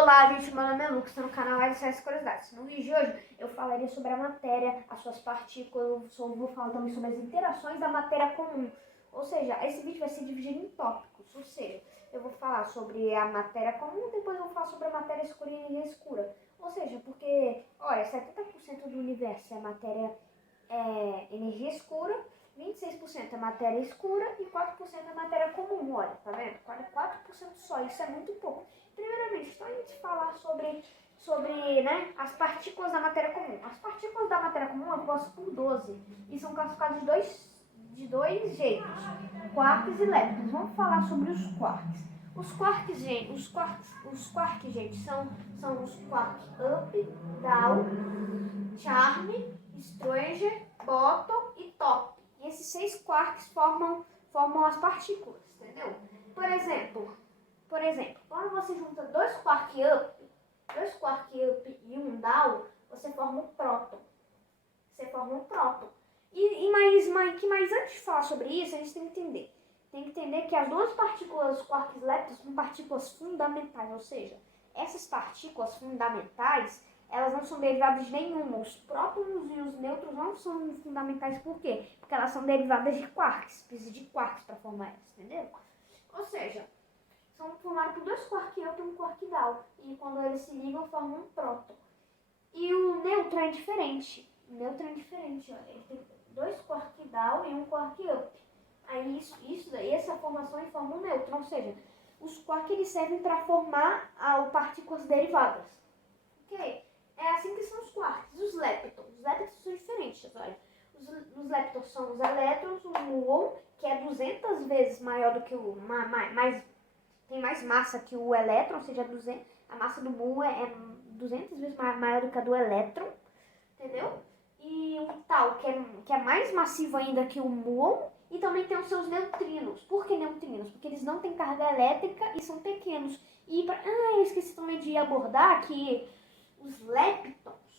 Olá, gente, meu nome é Lucas, estou no canal Ciências e Curiosidades. No vídeo de hoje eu falaria sobre a matéria, as suas partículas, vou falar também sobre as interações da matéria comum. Ou seja, esse vídeo vai ser dividido em tópicos, ou seja, eu vou falar sobre a matéria comum, depois eu vou falar sobre a matéria escura e energia escura. Ou seja, porque, olha, 70% do universo é matéria energia escura, 26% é matéria escura e 4% é matéria comum, olha, tá vendo? 4% só, isso é muito pouco. Primeiramente, então a gente falar sobre as partículas da matéria comum. As partículas da matéria comum são compostas por 12 e são classificadas de dois jeitos, quarks e leptons. Vamos falar sobre os quarks. Os quarks, gente, são os quarks up, down, charm, stranger, bottom e top. E esses 6 quarks formam as partículas, entendeu? Por exemplo, quando você junta dois quark up e um down, você forma um próton. Mas antes de falar sobre isso, a gente tem que entender. Tem que entender que as duas partículas quarks e leptons são partículas fundamentais, ou seja, essas partículas fundamentais, elas não são derivadas de nenhuma. Os prótons e os nêutrons não são fundamentais, por quê? Porque elas são derivadas de quarks, precisa de quarks para formar elas, entendeu? Ou seja, são formados por dois quark up e um quark down. E quando eles se ligam, formam um próton. E o nêutron é diferente. Olha. Ele tem dois quark down e um quark up. Aí essa formação aí forma um nêutron. Ou seja, os quarks eles servem para formar partículas derivadas. Ok? É assim que são os quarks. Os leptons. Os leptons são diferentes, olha. Os leptons são os elétrons, o muon, que é 200 vezes maior do que tem mais massa que o elétron, ou seja, a massa do muon é 200 vezes maior do que a do elétron, entendeu? E o tau, que é mais massivo ainda que o muon, e também tem os seus neutrinos. Por que neutrinos? Porque eles não têm carga elétrica e são pequenos. Eu esqueci também de abordar que os leptons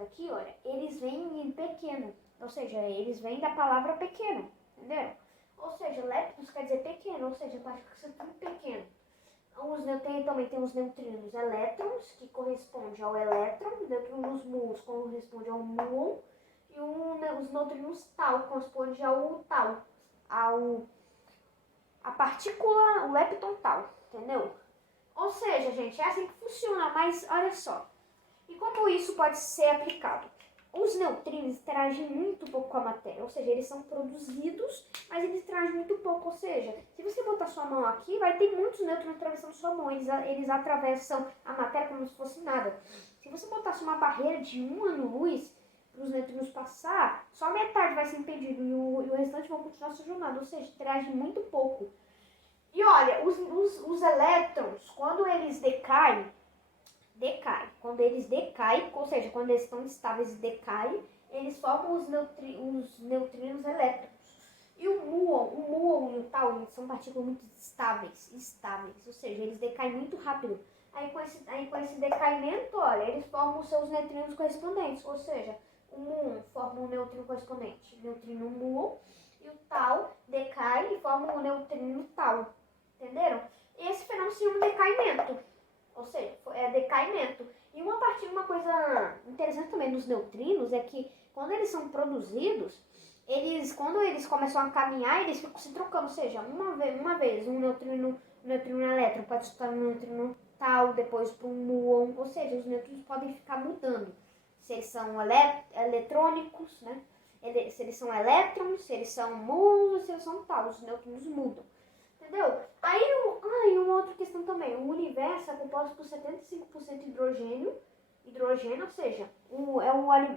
aqui, olha, eles vêm em pequeno, ou seja, eles vêm da palavra pequeno, entendeu? Ou seja, leptons quer dizer pequeno, ou seja, partículas que são pequeno. Também tem os neutrinos elétrons, que correspondem ao elétron, neutrinos muons correspondem ao muon, e os neutrinos tau correspondem ao tau, a partícula, o lepton tau, entendeu? Ou seja, gente, é assim que funciona, mas olha só. E como isso pode ser aplicado? Os neutrinos interagem muito pouco com a matéria, ou seja, eles são produzidos, mas eles interagem muito pouco, ou seja, se você botar sua mão aqui, vai ter muitos nêutrons atravessando sua mão, eles atravessam a matéria como se fosse nada. Se você botasse uma barreira de 1 ano-luz para os nêutrons passar, só metade vai ser impedido e o restante vão continuar sua jornada, ou seja, interagem muito pouco. E olha, os elétrons, quando eles decaem, quando eles decaem, ou seja, quando eles estão estáveis e decaem, eles formam os neutrinos elétrons. E o muon e o tau são partículas muito estáveis, ou seja, eles decaem muito rápido. Aí com esse decaimento, olha, eles formam os seus neutrinos correspondentes, ou seja, o muon forma um neutrino correspondente, o neutrino muon, e o tau decai e forma o neutrino tau, entenderam? Esse fenômeno se chama decaimento. Ou seja, é decaimento. E uma coisa interessante também dos neutrinos é que quando eles são produzidos, quando eles começam a caminhar, eles ficam se trocando. Ou seja, uma vez um neutrino elétron pode se tornar um neutrino tal, depois para um muon. Ou seja, os neutrinos podem ficar mudando. Se eles são eletrônicos, né? Se eles são elétrons, se eles são muons, se eles são tal. Os neutrinos mudam. Entendeu? Aí uma outra questão também, o universo é composto por 75% hidrogênio, ou seja,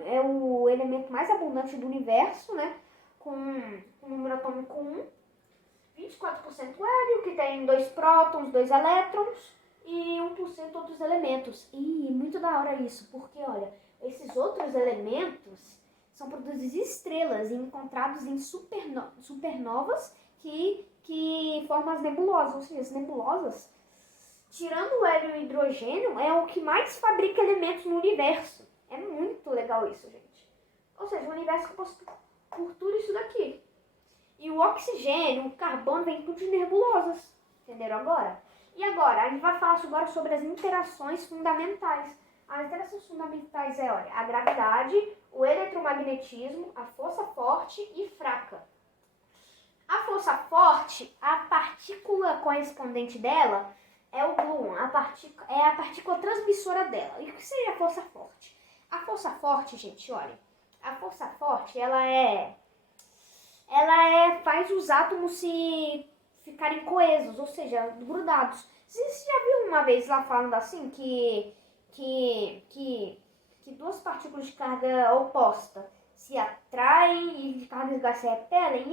é o elemento mais abundante do universo, né? Com um número atômico 1, 24% hélio, que tem 2 prótons, 2 elétrons, e 1% outros elementos. E muito da hora isso, porque olha, esses outros elementos são produzidos em estrelas e encontrados em supernovas que formam as nebulosas, ou seja, as nebulosas, tirando o hélio e o hidrogênio, é o que mais fabrica elementos no universo. É muito legal isso, gente. Ou seja, o universo é composto por tudo isso daqui. E o oxigênio, o carbono, vem tudo de nebulosas. Entenderam agora? E agora, a gente vai falar agora sobre as interações fundamentais. As interações fundamentais olha, a gravidade, o eletromagnetismo, a força forte e fraca. A força forte, a partícula correspondente dela é o gluon, é a partícula transmissora dela. E o que seria a força forte? A força forte, gente, olha, a força forte, faz os átomos se ficarem coesos, ou seja, grudados. Você já viu uma vez lá falando assim que duas partículas de carga oposta se atraem e de carga igual se repelem?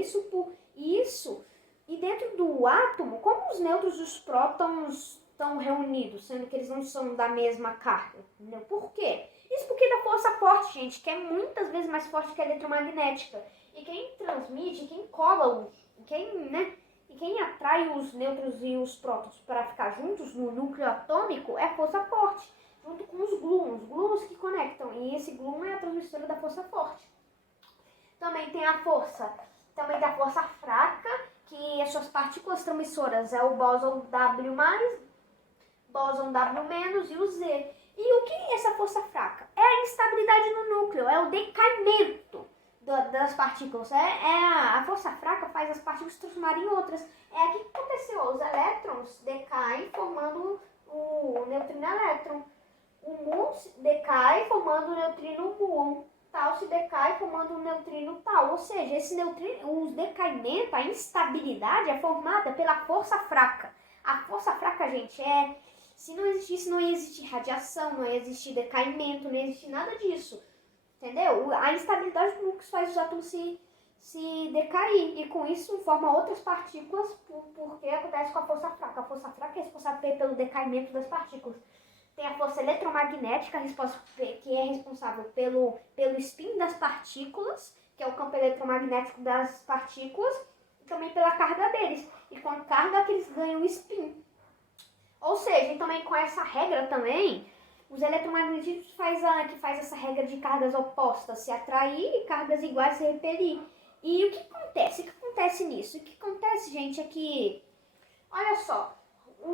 E dentro do átomo, como os nêutrons e os prótons estão reunidos, sendo que eles não são da mesma carga? Entendeu? Por quê? Isso porque da força forte, gente, que é muitas vezes mais forte que a eletromagnética. E quem transmite, quem cola, quem atrai os nêutrons e os prótons para ficar juntos no núcleo atômico é a força forte, junto com os gluons que conectam. E esse gluon é a transmissora da força forte. Também tem a força fraca, que as suas partículas transmissoras é o bóson W+, bóson W- e o Z. E o que é essa força fraca? É a instabilidade no núcleo, é o decaimento das partículas. A força fraca faz as partículas se transformarem em outras. É aqui que aconteceu, os elétrons decaem formando o neutrino elétron. O muon decai formando o neutrino muon. Tal se decai formando um neutrino tal. Ou seja, esse neutrino, os decaimentos, a instabilidade é formada pela força fraca. A força fraca, gente, se não existisse, não ia existir radiação, não ia existir decaimento, não ia existir nada disso. Entendeu? A instabilidade do núcleo faz os átomos se decair. E com isso forma outras partículas, porque acontece com a força fraca. A força fraca é responsável pelo decaimento das partículas. Tem a força eletromagnética, que é responsável pelo spin das partículas, que é o campo eletromagnético das partículas, e também pela carga deles. E com a carga que eles ganham spin. Ou seja, e também com essa regra também, os eletromagnetismos que faz essa regra de cargas opostas se atrair e cargas iguais se repelir. E o que acontece? O que acontece nisso? O que acontece, gente, é que, olha só,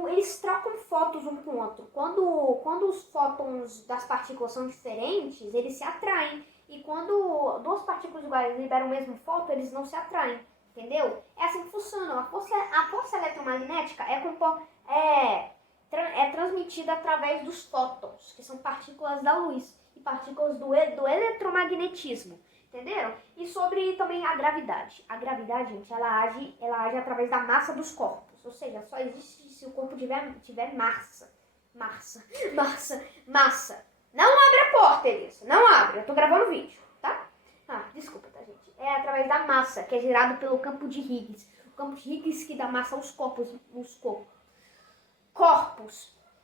eles trocam fótons um com o outro. Quando os fótons das partículas são diferentes, eles se atraem. E quando duas partículas iguais liberam o mesmo fóton, eles não se atraem. Entendeu? É assim que funciona. A força eletromagnética é transmitida através dos fótons, que são partículas da luz e partículas do eletromagnetismo. Entenderam? E sobre também a gravidade. A gravidade, gente, ela age através da massa dos corpos. Ou seja, só existe se o corpo tiver massa. Massa. Não abre a porta, Elisa. Não abre. Eu tô gravando vídeo, tá? Desculpa, tá, gente? É através da massa, que é gerado pelo campo de Higgs. O campo de Higgs que dá massa aos corpos.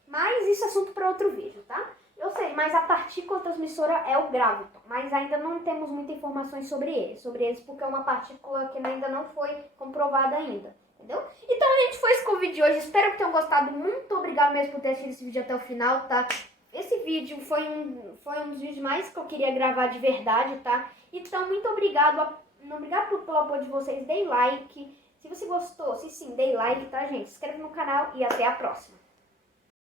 Mas isso é assunto para outro vídeo, tá? Eu sei, mas a partícula transmissora é o graviton, mas ainda não temos muitas informações sobre eles, porque é uma partícula que ainda não foi comprovada ainda, entendeu? Então, gente, foi esse com o vídeo de hoje, espero que tenham gostado, muito obrigado mesmo por ter assistido esse vídeo até o final, tá? Esse vídeo foi um dos vídeos mais que eu queria gravar de verdade, tá? Então, muito obrigado pelo apoio de vocês, dê like, se você gostou, se sim, dê like, tá, gente? Se inscreve no canal e até a próxima.